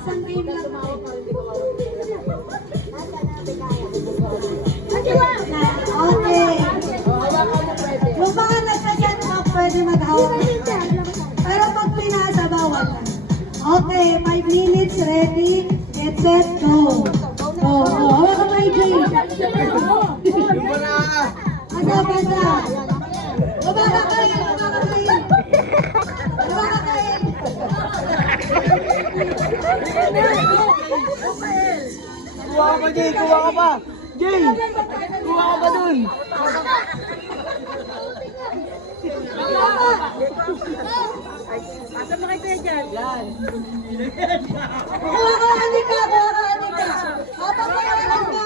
Isang game lang. Okay. Yung mga nagsaset up, pwede mag-hawak. Pero pag pinasa, bawal na. Okay, 5 minutes, ready, get set, go. Hawak ka may game. Basa. Baba ka kayo. Kuha ka pa, Jay! Kuha ka pa! Jay! Kuha ka pa dun! Asa mo kayo dyan? Yan. Kuha ka, Anika. Papayaran ka.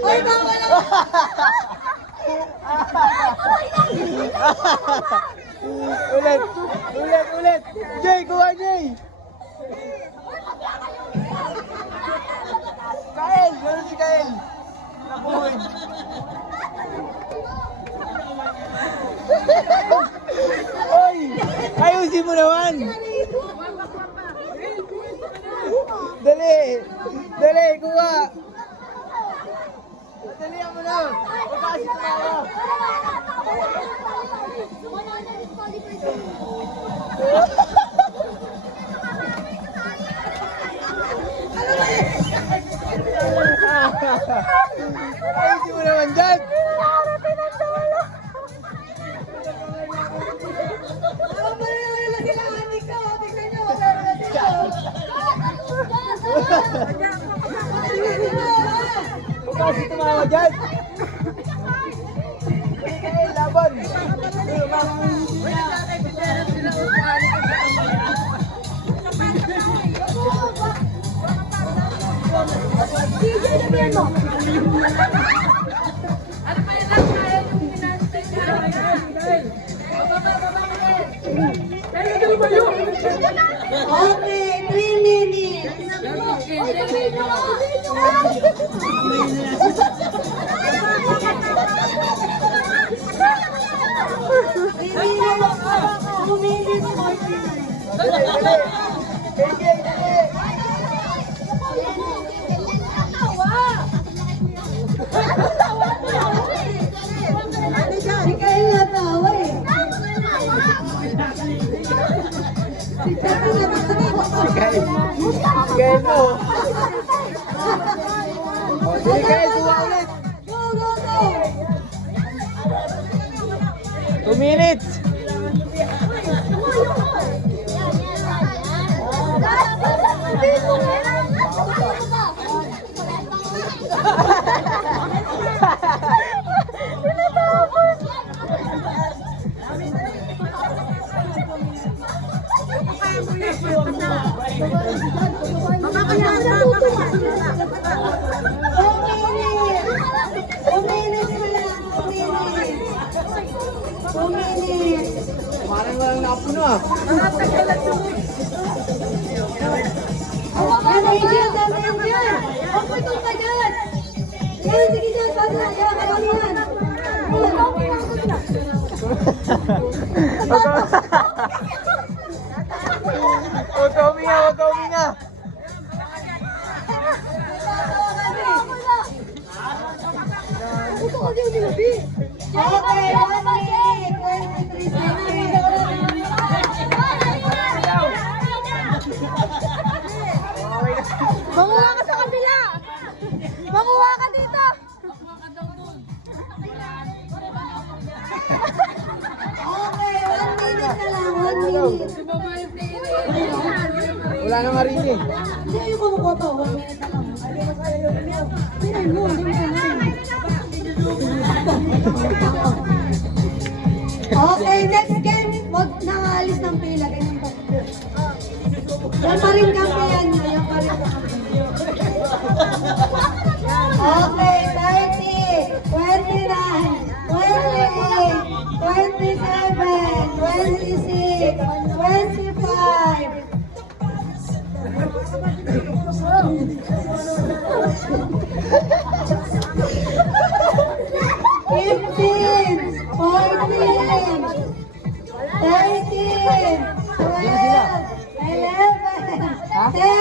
Ay, bawal ako. Ulit! Jay! Kuha, Jay! Kael! Meron si Kael! Nakuhin! Oy! Ayusin mo naman! Dali! Kuha! Dalihan mo na! Pagkasi tumawa! Ayusin mo naman dyan! Pagkasi tumawa dyan! Laban! Okay, 3 minutes. Kael mo! Sige Kael, kuha ulit! 2 minutes! Parang walang napuno ah. Huwag ka huminga! Okay, 1 minute, 23 seconds. Manguha ka sa kabila! Manguha ka dito! Okay, 1 minute na lang, 1 minute. Wala na marini. Hindi, ayoko mo pa, 1 minute na lang. Pinay mo, hindi mo. Okay, next game. Huwag nangalis ng pila. Ganyan ba? Yan pa rin kampiyan niya. Yan pa rin kampiyan. Okay, 30, 29, 28, 27, 26, 25. 15, 14, 13, 12, 11, 10,